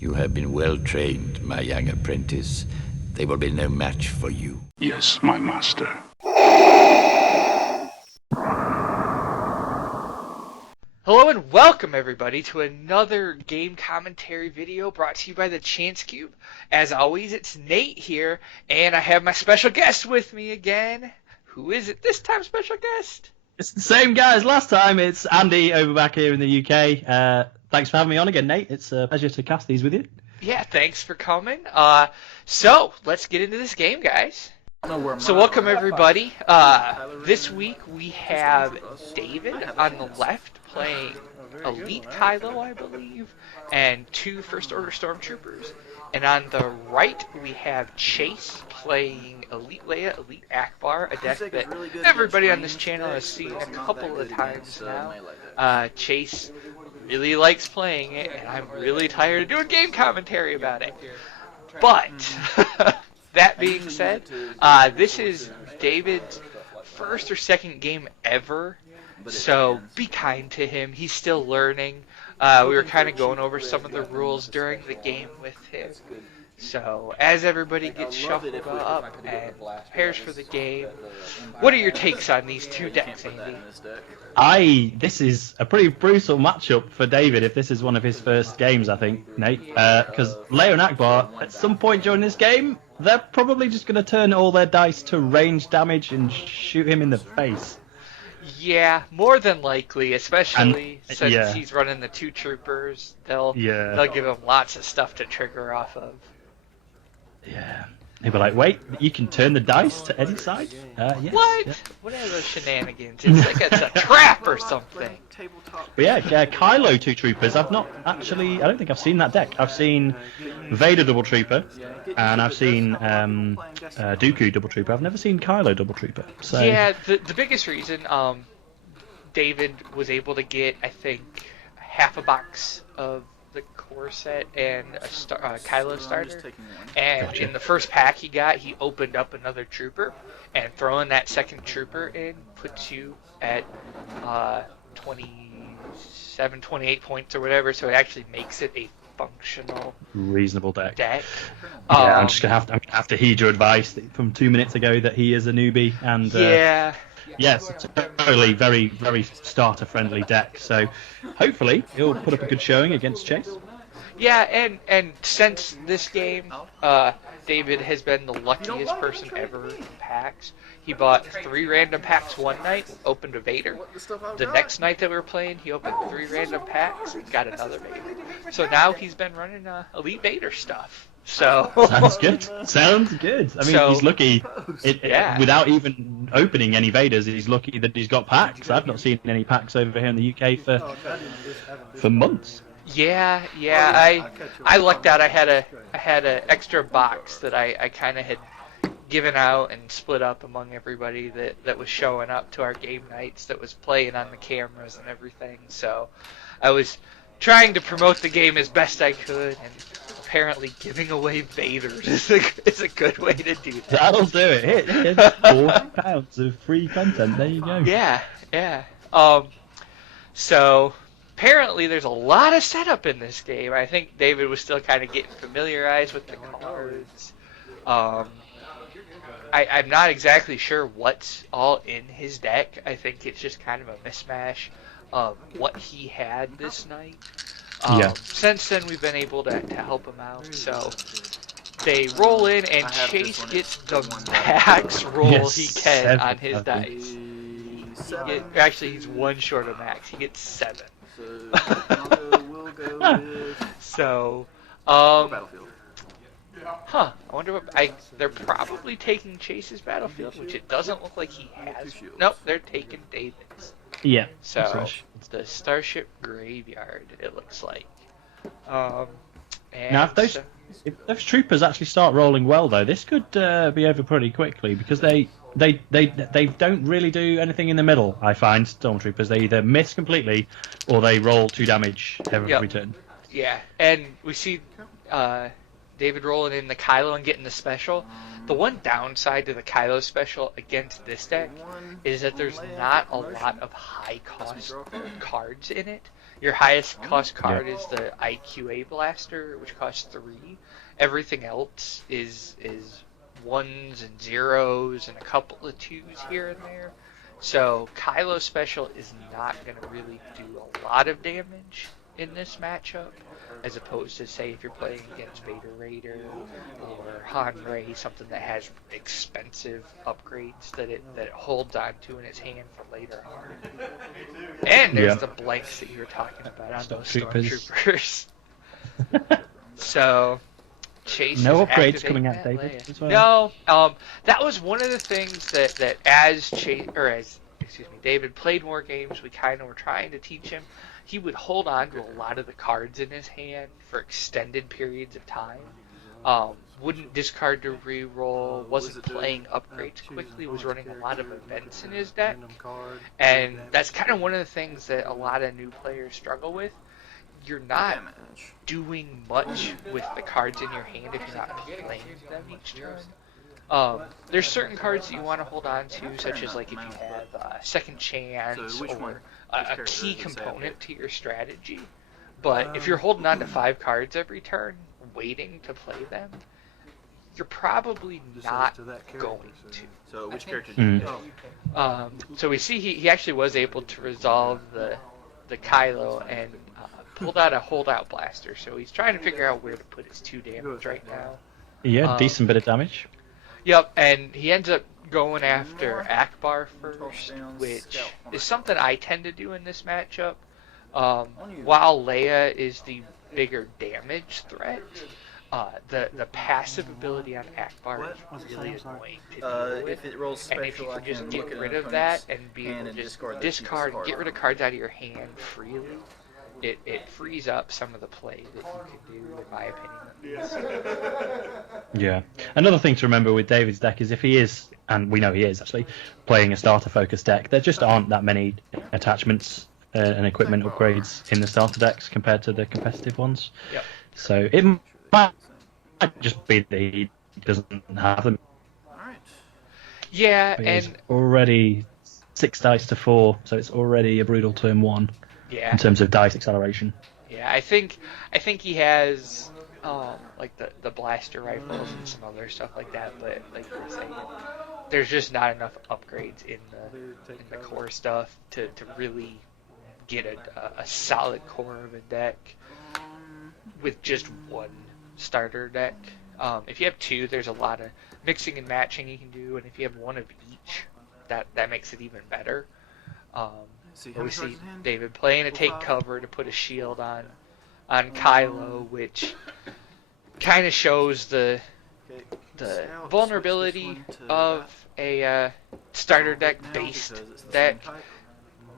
You have been well trained, my young apprentice. They will be no match for you. Yes, my master. Hello and welcome everybody to another game commentary video brought to you by the Chance Cube. As always, it's Nate here, and I have my special guest with me again. Who is it this time, special guest? It's the same guy as last time. It's Andy over back here in the UK. Thanks for having me on again, Nate. It's a pleasure to cast these with you. Yeah, thanks for coming. So let's get into this game, guys. So welcome everybody. This week we have David on the left playing eKylo, I believe, and 2 First Order Stormtroopers. And on the right we have Chase playing eLeia, eAckbar, a deck that everybody on this channel has seen a couple of times now. Chase really likes playing it, and I'm really tired of doing game commentary about it. But that being said, this is David's first or second game ever, so be kind to him. He's still learning. We were kind of going over some of the rules during the game with him. So as everybody gets shuffled up and prepares for the game, what are your takes on these 2 decks, Andy? This is a pretty brutal matchup for David if this is one of his first games, I think, Nate. Because Leia and eAckbar, at some point during this game, they're probably just going to turn all their dice to range damage and shoot him in the face. Yeah, more than likely, especially since he's running the 2 troopers. They'll give him lots of stuff to trigger off of. Yeah. They'll be like, wait, you can turn the dice to any side? Yes. What? Yeah. What are those shenanigans? It's like it's a trap or something. But yeah, eKylo 2 troopers. I've not actually, I don't think I've seen that deck. I've seen Vader double trooper, and I've seen Dooku double trooper. I've never seen Kylo double trooper. So yeah, the biggest reason David was able to get, I think, half a box of the core set and a Kylo starter, and in the first pack he got, he opened up another trooper, and throwing that second trooper in puts you at 27, 28 points or whatever, so it actually makes it a functional, reasonable deck. Yeah, I'm just gonna have to heed your advice from 2 minutes ago that he is a newbie, and yes, it's a totally very, very starter-friendly deck. So hopefully he'll put up a good showing against Chase. Yeah, and since this game, David has been the luckiest person ever in packs. He bought 3 random packs one night, opened a Vader. The next night that we were playing, he opened 3 random packs and got another Vader. So now he's been running Elite Vader stuff. So sounds good. Sounds good. I mean, he's lucky. Without even opening any Vaders, he's lucky that he's got packs. I've not seen any packs over here in the UK for months. Yeah. I lucked out. I had a extra box that I kind of had given out and split up among everybody that was showing up to our game nights, that was playing on the cameras and everything. So I was trying to promote the game as best I could, and apparently giving away Vaders is a good way to do that. That'll do it. Here's £40 of free content. There you go. Yeah. So apparently there's a lot of setup in this game. I think David was still kind of getting familiarized with the cards. I'm not exactly sure what's all in his deck. I think it's just kind of a mismatch of what he had this night. Since then, we've been able to help him out. So they roll in, and Chase gets the max roll he can on his dice. Actually, he's 1 short of max. He gets 7. So, I wonder what they're probably taking Chase's battlefield, which it doesn't look like he has. Nope, they're taking David's. Yeah. So it's the Starship Graveyard, it looks like. Now, if those troopers actually start rolling well, though, this could be over pretty quickly, because they don't really do anything in the middle. I find Stormtroopers, they either miss completely or they roll 2 damage every turn. Yeah, and we see David rolling in the Kylo and getting the special. The one downside to the Kylo special against this deck is that there's not a lot of high cost cards in it. Your highest cost card is the IQA Blaster, which costs 3. Everything else is ones and zeros and a couple of 2s here and there. So Kylo Special is not going to really do a lot of damage in this matchup, as opposed to, say, if you're playing against Vader Raider or Han Rey, something that has expensive upgrades that it holds on to in its hand for later on. And there's the blanks that you were talking about on those Stormtroopers. So Chase no is upgrades coming out, David. David. As well. No, that was one of the things that as David played more games, we kind of were trying to teach him. He would hold on to a lot of the cards in his hand for extended periods of time. Wouldn't discard to reroll, wasn't playing upgrades quickly, was running a lot of events in his deck. And that's kind of one of the things that a lot of new players struggle with. You're not doing much with the cards in your hand if you're not playing them each turn. There's certain cards that you want to hold on to, such as like if you have Second Chance or a key component to your strategy. But if you're holding on to 5 cards every turn, waiting to play them, you're probably not going to. So which character do you pick? So we see he actually was able to resolve the Kylo and pulled out a holdout blaster. So he's trying to figure out where to put his 2 damage right now. Yeah, decent bit of damage. Yep, and he ends up going after eAckbar first, which is something I tend to do in this matchup. While Leia is the bigger damage threat, the passive ability on eAckbar is really annoying to deal with. If it rolls special, and if you can just get rid of that and be able to just discard and get rid of cards out of your hand freely, it frees up some of the play that you can do, in my opinion. Yeah. Another thing to remember with David's deck is if he is, and we know he is actually, playing a starter-focused deck, there just aren't that many attachments and equipment upgrades in the starter decks compared to the competitive ones. Yep. So it might just be that he doesn't have them. Yeah, But and he's already 6 dice to 4, so it's already a brutal turn 1 in terms of dice acceleration. Yeah, I think he has like the blaster rifles and some other stuff like that, but like you were saying, there's just not enough upgrades in the core stuff to really get a solid core of a deck with just one starter deck. If you have 2, there's a lot of mixing and matching you can do, and if you have 1 of each, that makes it even better. We see David playing a take cover to put a shield on Kylo, which kind of shows the vulnerability of a starter deck based deck.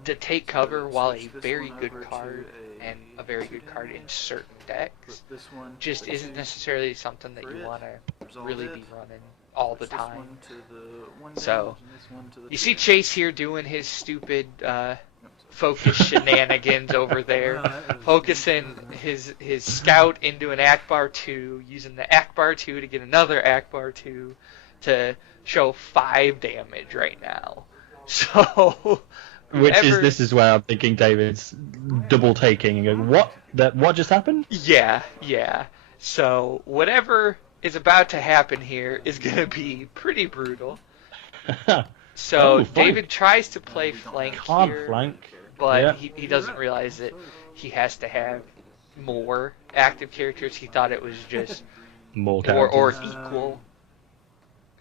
To take cover, while a very good card and a very good card in certain decks, just isn't necessarily something that you want to really be running all the time. So you see Chase here doing his stupid focus shenanigans over there, focusing his scout into an eAckbar 2, using the eAckbar 2 to get another eAckbar 2 to show 5 damage right now. So this is where I'm thinking David's double taking and going, what just happened? Yeah. So whatever is about to happen here is going to be pretty brutal. So David tries to play flank here, but he doesn't realize that he has to have more active characters. He thought it was just more or equal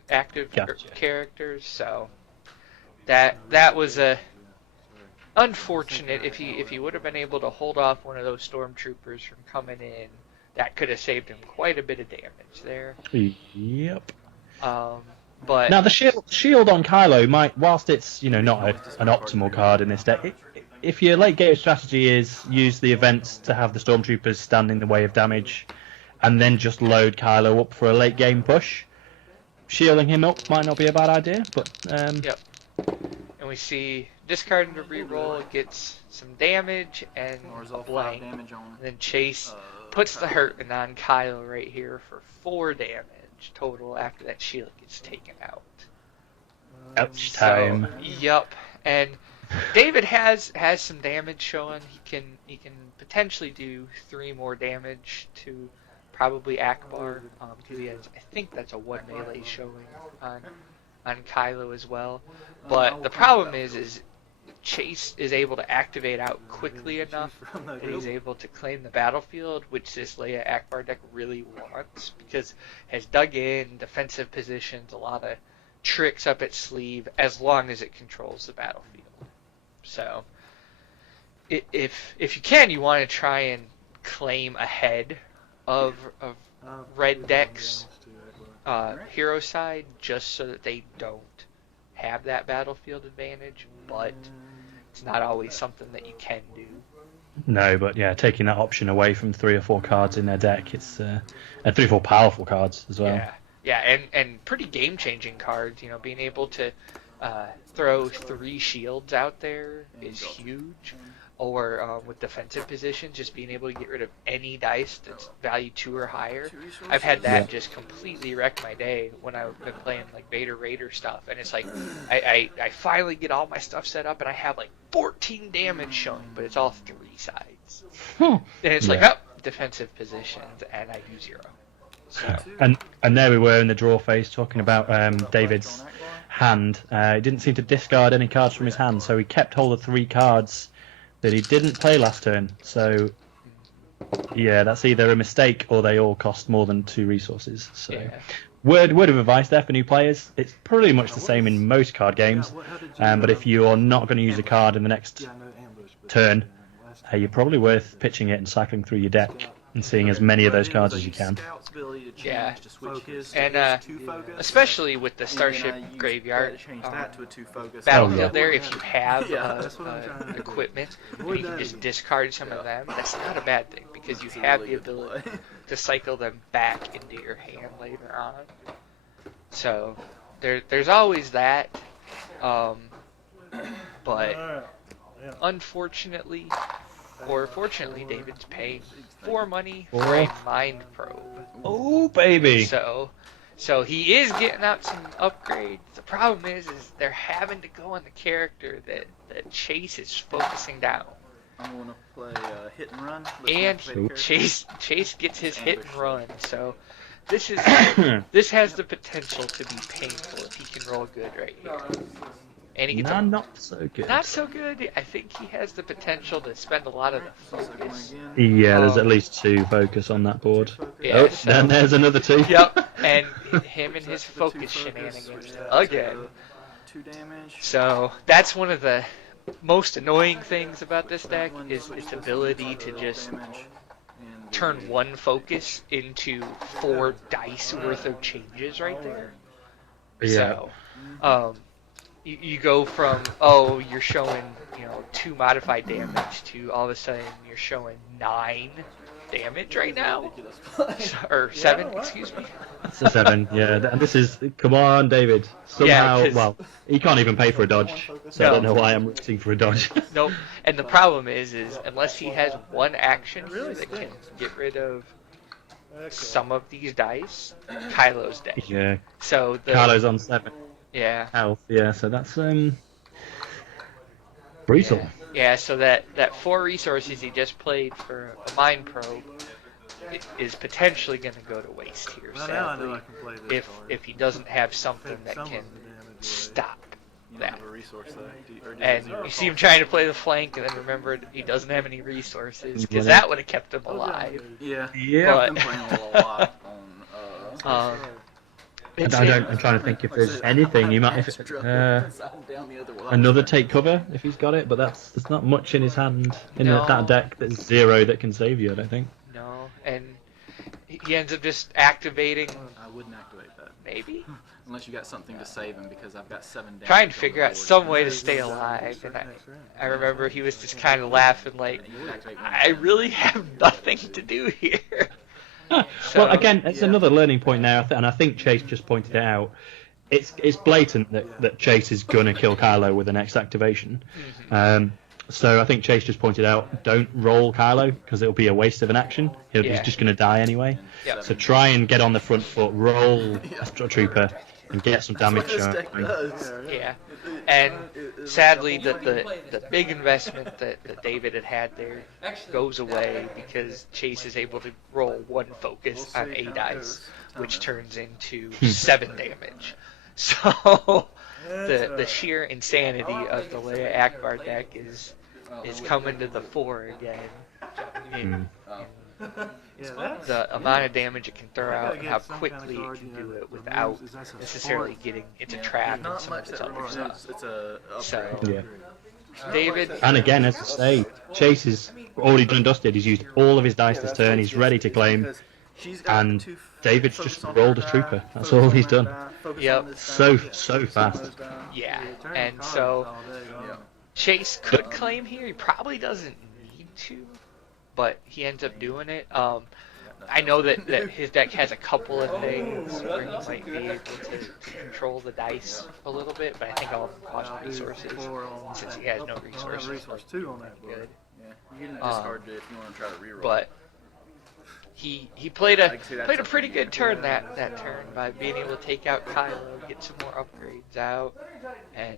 active characters. So that was a unfortunate. If he would have been able to hold off one of those Stormtroopers from coming in, that could have saved him quite a bit of damage there. Yep. But now the shield on Kylo might, whilst it's not an optimal card in this deck, if your late game strategy is use the events to have the Stormtroopers stand in the way of damage, and then just load Kylo up for a late game push, shielding him up might not be a bad idea. But yep. And we see discarding to reroll gets some damage and a blank. And then Chase puts the hurting on Kylo right here for 4 damage total after that shield gets taken out. Ouch time. Yup. And David has some damage showing. He can potentially do 3 more damage to probably eAckbar, because he has, I think that's a 1 melee showing on eKylo as well. But the problem is Chase is able to activate out quickly enough that he's able to claim the battlefield, which this eLeia eAckbar deck really wants, because it has dug in, defensive positions, a lot of tricks up its sleeve, as long as it controls the battlefield. So, if you can, you want to try and claim ahead of red decks hero side, just so that they don't have that battlefield advantage, but it's not always something that you can do. No, but yeah, taking that option away from 3 or 4 cards in their deck, it's 3 or 4 powerful cards as well. Yeah, and pretty game-changing cards. Being able to throw 3 shields out there is huge. Or with defensive positions, just being able to get rid of any dice that's value 2 or higher. I've had that just completely wreck my day when I've been playing like Vader Raider stuff, and it's like I finally get all my stuff set up and I have like 14 damage showing, but it's all 3 sides. And it's like, defensive positions, and I do 0. So. And there we were in the draw phase talking about David's hand. He didn't seem to discard any cards from his hand, so he kept hold of 3 cards that he didn't play last turn. So yeah, that's either a mistake or they all cost more than 2 resources. So word of advice there for new players: it's pretty much the same in most card games, but if you are not going to use a card in the next turn, you're probably worth pitching it and cycling through your deck and seeing as many of those cards as you can. Yeah, and especially with the Starship Graveyard battlefield there, if you have equipment, you can just discard some of them. That's not a bad thing, because you have the ability to cycle them back into your hand later on. So there's always that, but unfortunately, or fortunately, David's paying 4 money for a Mind Probe. Oh, baby! So he is getting out some upgrades. The problem is they're having to go on the character that Chase is focusing down. I want to play hit and run. And Chase gets his hit and run. So this has the potential to be painful if he can roll good right here. And he gets not so good. Not so good. I think he has the potential to spend a lot of the focus. Yeah, there's at least 2 focus on that board. Yeah, then there's another 2. Yep, and him and his focus shenanigans again. 2 damage. So that's one of the most annoying things about this deck, is its ability to just turn 1 focus into 4 dice worth of changes right there. Yeah. So, you go from, you're showing, 2 modified damage to all of a sudden you're showing 9 damage right now. Or 7, excuse me. It's a 7, yeah. And this is, come on, David. Somehow, he can't even pay for a dodge, so I don't know why I'm rooting for a dodge. Nope. And the problem is unless he has 1 action that can get rid of some of these dice, Kylo's dead. Yeah. So Kylo's on 7. Yeah. Health, yeah, so that's brutal. Yeah, so that 4 resources he just played for a Mind Probe is potentially going to go to waste here, sadly, if he doesn't have something that can stop that. And you see him trying to play the flank, and then remember he doesn't have any resources, because that would have kept him alive. Yeah. But, I'm playing a lot on... I'm trying to think if there's anything. You might another take cover if he's got it, but there's not much in his hand in that deck. There's 0 that can save you, I don't think. No, and he ends up just activating. I wouldn't activate that. Maybe. Unless you got something to save him, because I've got 7 damage. Trying to figure out some way to stay alive, and I remember he was just kind of laughing like, I really have nothing to do here. Well, again, it's another learning point now, and I think Chase just pointed it out. It's blatant that Chase is going to kill Kylo with the next activation. So I think Chase just pointed out, don't roll Kylo, because it'll be a waste of an action. He's just going to die anyway. Yep. So try and get on the front foot, roll a Trooper, and get some damage showing. Yeah, and sadly, the big investment that David had there goes away because Chase is able to roll 1 focus on a dice, which turns into 7 damage. So the sheer insanity of the Leia Ackbar deck is coming to the fore again. The amount of damage it can throw out and how quickly it can do it without necessarily getting into trap and some of its other stuff. So, Yeah. David. And again, as I say, Chase is already done and dusted. He's used all of his dice this turn. He's ready to claim. And David's just rolled a trooper. That's all he's done. Yep. So fast. Yeah. And so Chase could claim here. He probably doesn't need to, but he ends up doing it. I know that his deck has a couple of things where he might be able to control the dice a little bit, but I think all of them cost resources. Since he has no resources, good. You can discard it if you want to try to reroll. But he played a pretty good turn that turn by being able to take out Kylo, get some more upgrades out, and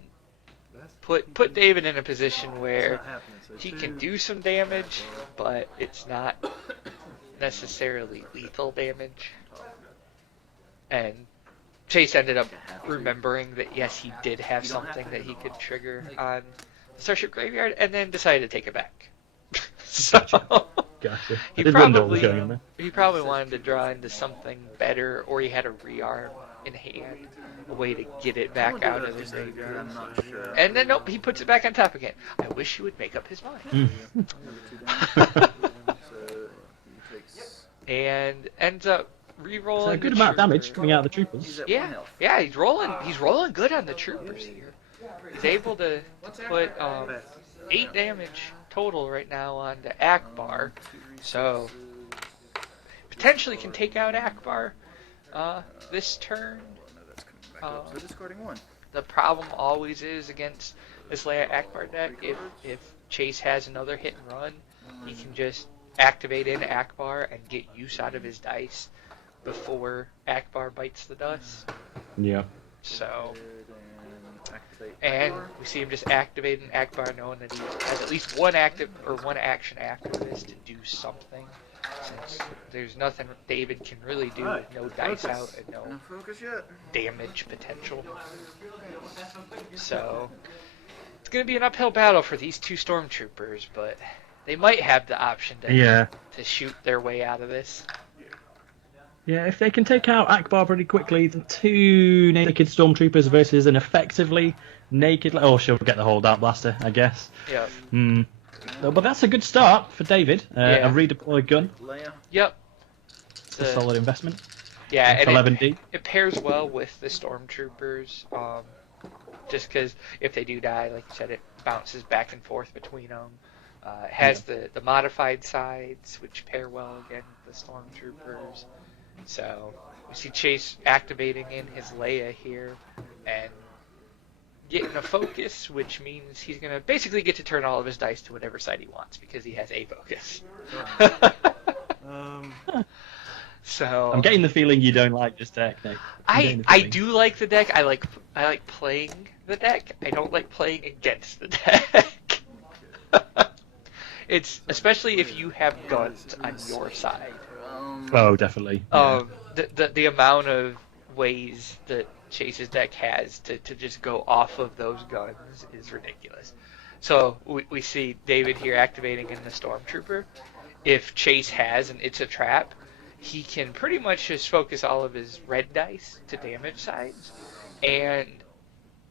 put David in a position where he can do some damage, but it's not necessarily lethal damage. And Chase ended up remembering that yes, he did have something that he could trigger on the Starship Graveyard, and then decided to take it back. So Gotcha. he probably wanted to draw into something better, or he had a rearm in hand, a way to get it back out of the graveyard. I'm not sure. And then nope, he puts it back on top again. I wish he would make up his mind. And ends up re-rolling. So a good amount of damage coming out of the troopers. Yeah, he's rolling good on the troopers here. He's able to put 8 damage total right now on the Ackbar, so potentially can take out Ackbar this turn. The problem always is against this Leia Ackbar deck, if Chase has another hit and run, he can just activate in Ackbar and get use out of his dice before Ackbar bites the dust. Yeah. So, and we see him just activating Ackbar, knowing that he has at least one action after this to do something. Since there's nothing David can really do with no dice out and no damage potential. So, it's going to be an uphill battle for these 2 Stormtroopers, but they might have the option to shoot their way out of this. Yeah, if they can take out Ackbar pretty quickly, the 2 naked Stormtroopers versus an effectively naked... Oh, she'll get the whole Dark Blaster, I guess. Yeah. But that's a good start for David. A redeployed gun. Yep. It's a solid investment. Yeah, and 11D. It pairs well with the Stormtroopers, just because if they do die, like you said, it bounces back and forth between them. It has the modified sides, which pair well again with the Stormtroopers. So we see Chase activating in his Leia here and getting a focus, which means he's going to basically get to turn all of his dice to whatever side he wants because he has a focus. So I'm getting the feeling you don't like this deck, Nick. I do like the deck. I like playing the deck. I don't like playing against the deck. It's especially if you have guns on your side. Oh, definitely. The amount of ways that Chase's deck has to just go off of those guns is ridiculous. So we see David here activating in the Stormtrooper. If Chase has and it's a trap, he can pretty much just focus all of his red dice to damage sides and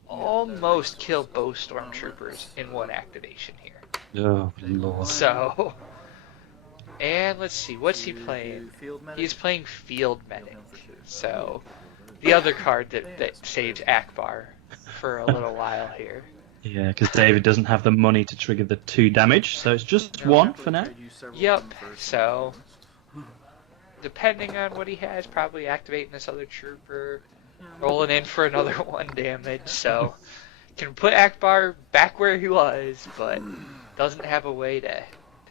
almost kill both Stormtroopers in one activation here. Oh, Lord. So, and let's see, what's he playing? He's playing Field Medic. So, the other card that saves Ackbar for a little while here. Yeah, because David doesn't have the money to trigger the 2 damage, so it's just 1 for now. Yep, so depending on what he has, probably activating this other trooper, rolling in for another 1 damage, so can put Ackbar back where he was, but doesn't have a way to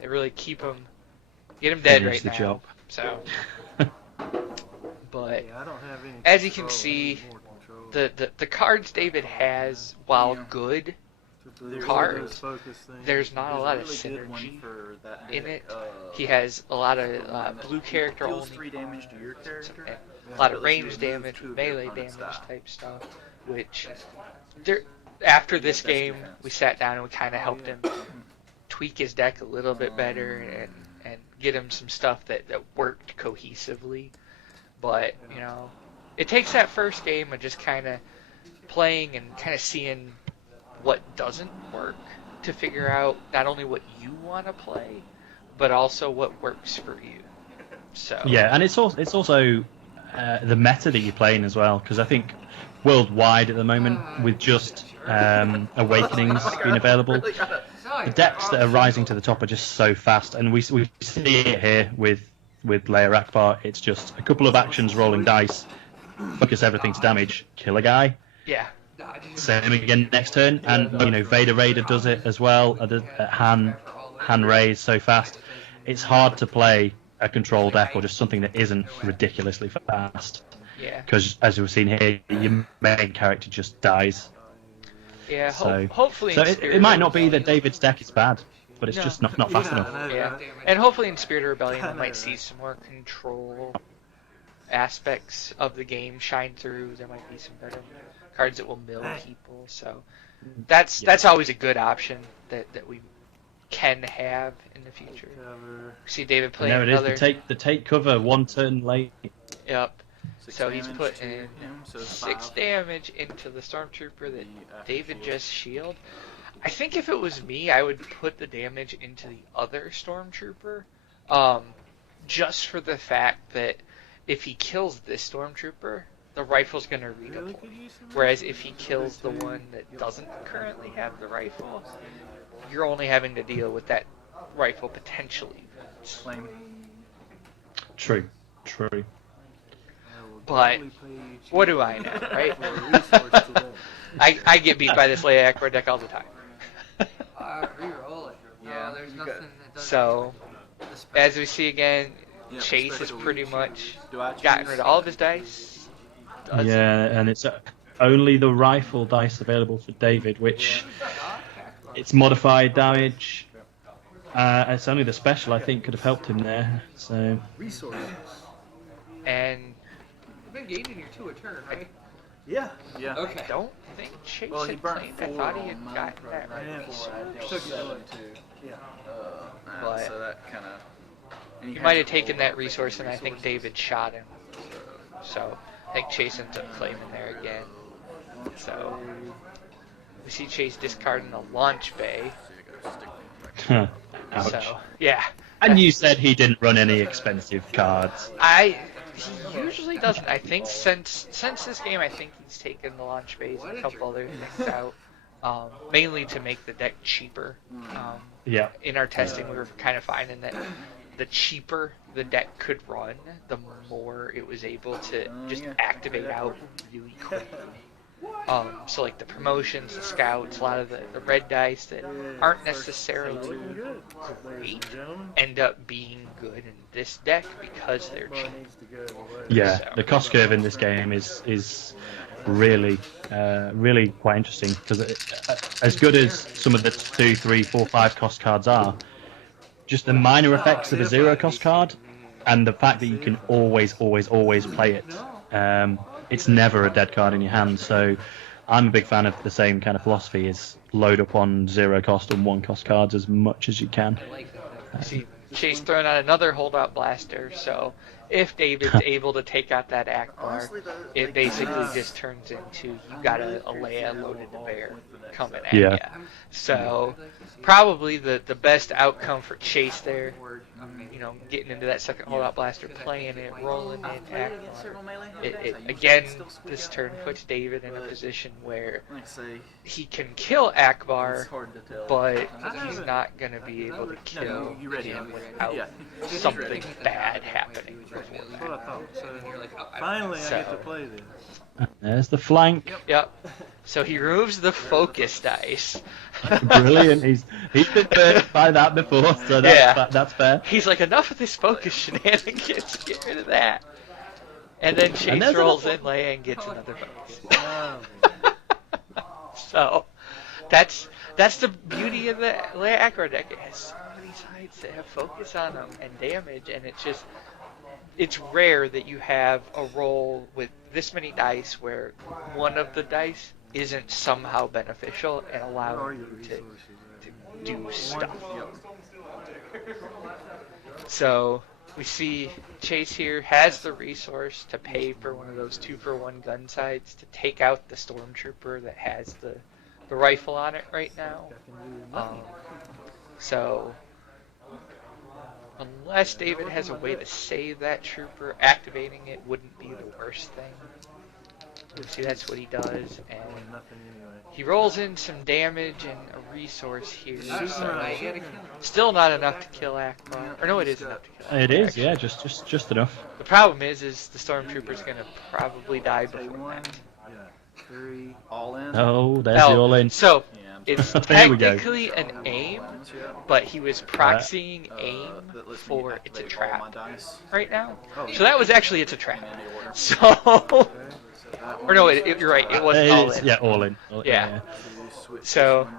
really get him dead right now. Job. So, but as you can see, the cards David has, while good cards, there's not a lot of synergy in it. He has a lot of blue character only, and a lot of range damage, melee damage type stuff, which after this game we sat down and we kind of helped him tweak his deck a little bit better and get him some stuff that worked cohesively. But it takes that first game of just kind of playing and kind of seeing what doesn't work to figure out not only what you want to play, but also what works for you. So yeah, and it's also the meta that you're playing as well, because I think worldwide at the moment, with just Awakenings being available, the decks that are rising to the top are just so fast, and we see it here with eAckbar. It's just a couple of actions, rolling dice, focus everything to damage, kill a guy. Yeah. Same again next turn, and Vader Raider does it as well. Han raise so fast. It's hard to play a control deck or just something that isn't ridiculously fast. Yeah. Because as we've seen here, your main character just dies. Yeah. So hopefully. So it might not be that David's deck is bad, but it's just not fast enough. Yeah. And hopefully in Spirit of Rebellion we might see some more control aspects of the game shine through. There might be some better cards that will mill people. So that's always a good option that we can have in the future. See David playing another. There it is. The take cover 1 turn late. Yep. So he's putting 6 damage into the Stormtrooper that David just shielded. I think if it was me, I would put the damage into the other Stormtrooper, just for the fact that if he kills this Stormtrooper, the rifle's going to redeploy. Whereas if he kills the one that doesn't currently have the rifle, you're only having to deal with that rifle potentially. True. But what do I know, right? I get beat by this eAckbar deck all the time. Reroll it. Yeah, there's nothing that does. So, as we see again, Chase has pretty much gotten rid of all of his dice. And it's only the rifle dice available for David, which it's modified damage. It's only the special I think could have helped him there. So and you've been gaining your 2 a turn, right? Yeah. Okay. I don't think Chase had claimed. I thought he had gotten that right. But so that kind of. He might have taken that resource, and I think David shot him. So I think Chase ended up claiming there again. So we see Chase discarding the launch bay. Ouch. So yeah. And you said he didn't run any expensive cards. He usually doesn't. I think since this game, I think he's taken the launch bays and a couple other things out, mainly to make the deck cheaper. In our testing, we were kind of finding that the cheaper the deck could run, the more it was able to just activate out really quickly. So like the promotions, the scouts, a lot of the red dice that aren't necessarily great end up being good in this deck because they're cheap. Yeah, So. the cost curve in this game is really quite interesting, because as good as some of the 2, 3, 4, 5 cost cards are, just the minor effects of a 0 cost card and the fact that you can always play it. It's never a dead card in your hand, so I'm a big fan of the same kind of philosophy, is load up on 0 cost and 1 cost cards as much as you can. See Chase throwing out another holdout blaster, so if David's able to take out that eAckbar, it basically just turns into you got a eLeia loaded to bear coming at you. So probably the best outcome for Chase there, getting into that second holdout blaster, playing it, rolling it, eAckbar. Again, this turn puts David in a position where he can kill eAckbar, but he's not going to be able to kill him without something bad happening. Finally, I get to play this. There's the flank. Yep. So he removes the focus dice. Brilliant. He's been burnt by that before, so that's fair. He's like, enough of this focus shenanigans. Get rid of that. And then Chase there's rolls another in Leia and gets another bonus. Oh, So that's the beauty of the Leia Ackbar deck. It has so many sides that have focus on them and damage, and it's rare that you have a roll with this many dice where one of the dice isn't somehow beneficial and allowing you to do stuff. So we see Chase here has the resource to pay for one of those 2-for-1 gun sides to take out the Stormtrooper that has the rifle on it right now. So unless David has a way to save that trooper, activating it wouldn't be the worst thing. See, that's what he does, and he rolls in some damage and a resource here. So still not enough to kill Ackbar. Or no, it is enough to kill Ackbar. It is, actually. yeah, just enough. The problem is the Stormtrooper's gonna probably die before that. 3, all in. Oh, there's the all in. So Yeah, it's There we go. technically an aim, but he was proxying aim for it's a trap right now. So that was actually it's a trap. So, or no, you're right. It wasn't all in. Yeah, all in. Yeah. So,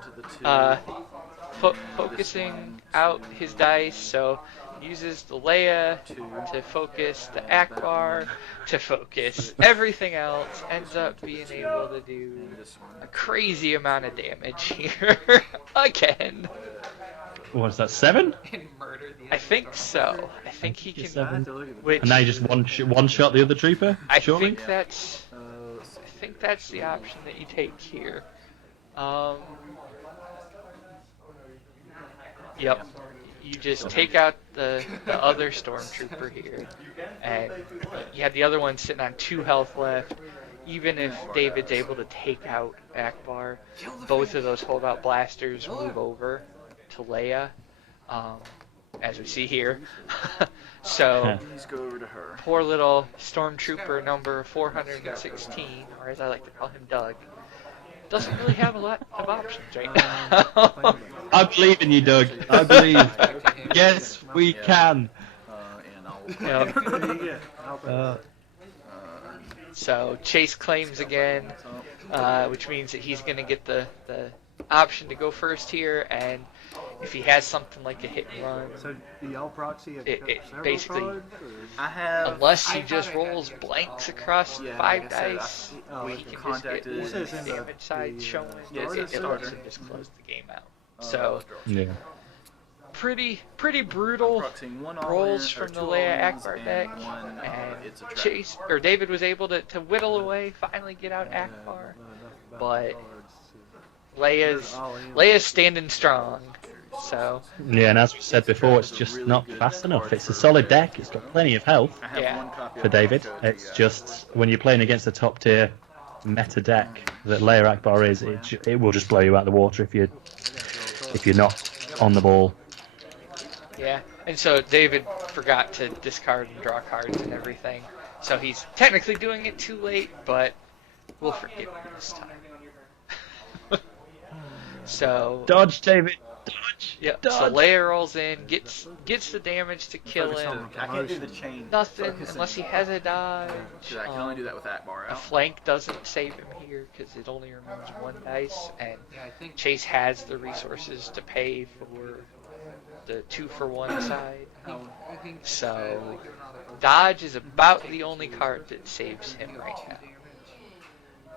focusing out his dice. So uses the Leia to focus the Ackbar, to focus everything else, ends up being able to do a crazy amount of damage here again. What is that, 7? I think so. I think he can. 7. Which And now you just one shot the other trooper? I surely? think that's the option that you take here. Yep. You just take out the other Stormtrooper here, and you have the other one sitting on 2 health left. Even if David's able to take out Ackbar, both of those holdout blasters move over to Leia, as we see here. So, Please go over to her. poor little Stormtrooper number 416, or as I like to call him, Doug, doesn't really have a lot of options right now. I believe in you, Doug. I believe. Yes, we can. And I'll Yep. So Chase claims again, which means that he's going to get the option to go first here, and if he has something like a hit and run, So do y'all proxy it basically, cards, I have. unless he just rolls blanks across Yeah, 5 like I said, dice, I- we can just get contacted- one It says in the- damage side the, showing. Yeah, It it's lets starter. him just close the game out. So Yeah. pretty brutal Proxying one all rolls in, or from the 2 Leia all-ins Ackbar and deck, one, and it's a trap. Chase or David was able to whittle away, finally get out Ackbar, but Leia's standing strong. So Yeah, and as we said before, it's just not fast enough. It's a solid deck. It's got plenty of health I have Yeah. one copy for of the David. code It's to, just when you're playing against a top tier meta deck that Leia Ackbar is, it will just blow you out of the water if you're not on the ball. yeah, and so David forgot to discard and draw cards and everything. So he's technically doing it too late, but we'll forgive him this time. So Dodge, David. Dodge. yep, Dodge. so Leia rolls in, gets the damage to kill him. I can't do the chain. Nothing unless he has a dodge. I can only do that with Ackbar A out. flank doesn't save him here because it only removes 1 dice, and Chase has the resources to pay for the 2-for-1 side. So dodge is about the only card that saves him right now.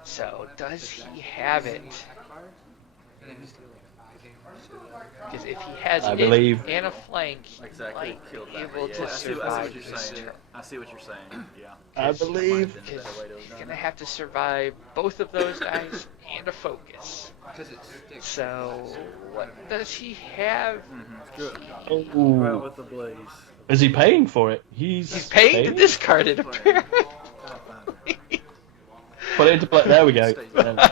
So does he have it? Because if he has I it believe- and a flank, he Exactly. might Killed be that. able Yeah, to I see what survive you're this saying. turn. I see what you're saying. Yeah. I believe. Because he's going to have to survive both of those guys and a focus. So, what does he have? Right Oh. with the blaze. Is he paying for it? He's Paying to discard it, apparently. Put it into play. There we go. There we go. My bad.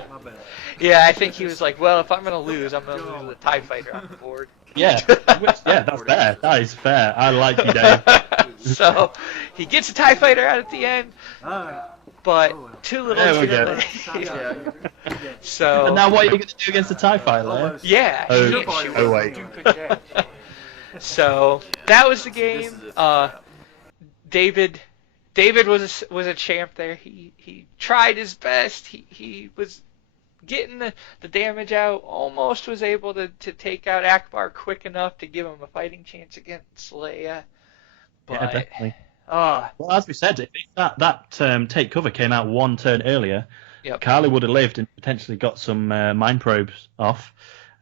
Yeah, I think he was like, well, if I'm going to lose, I'm going to lose the TIE Fighter on the board. Yeah, that's fair. That is fair. I like you, Dave. So, he gets a TIE Fighter out at the end, Alright. but too little There we too go. late. Yeah. So, And now what are you going to do against the TIE fighter? yeah, Oh, he can't shoot oh, with wait. stupid jet. So, that was the game. David David was a champ there. He tried his best. He was getting the damage out. Almost was able to take out eAckbar quick enough to give him a fighting chance against eLeia. But, yeah, definitely. Well, as we said, if that take cover came out one turn earlier, yep. eKylo would have lived and potentially got some mine probes off.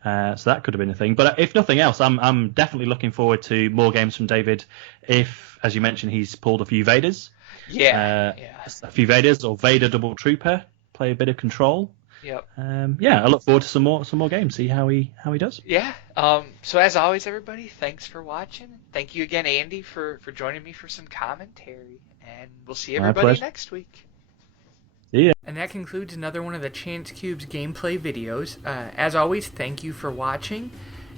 So that could have been a thing. But if nothing else, I'm definitely looking forward to more games from David. If, as you mentioned, he's pulled a few Vaders. Yeah. A few Vaders or Vader double trooper, play a bit of control. Yep. I look forward to some more games. See how he does. Yeah. So as always, everybody, thanks for watching. Thank you again, Andy, for joining me for some commentary. And we'll see everybody next week. Yeah. And that concludes another one of the Chance Cubes gameplay videos. As always, thank you for watching.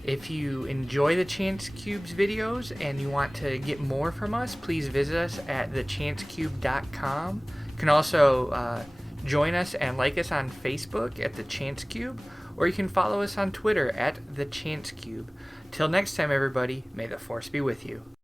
If you enjoy the Chance Cubes videos and you want to get more from us, please visit us at thechancecube.com. You can also join us and like us on Facebook at The Chance Cube, or you can follow us on Twitter at The Chance Cube. Till next time, everybody, may the Force be with you.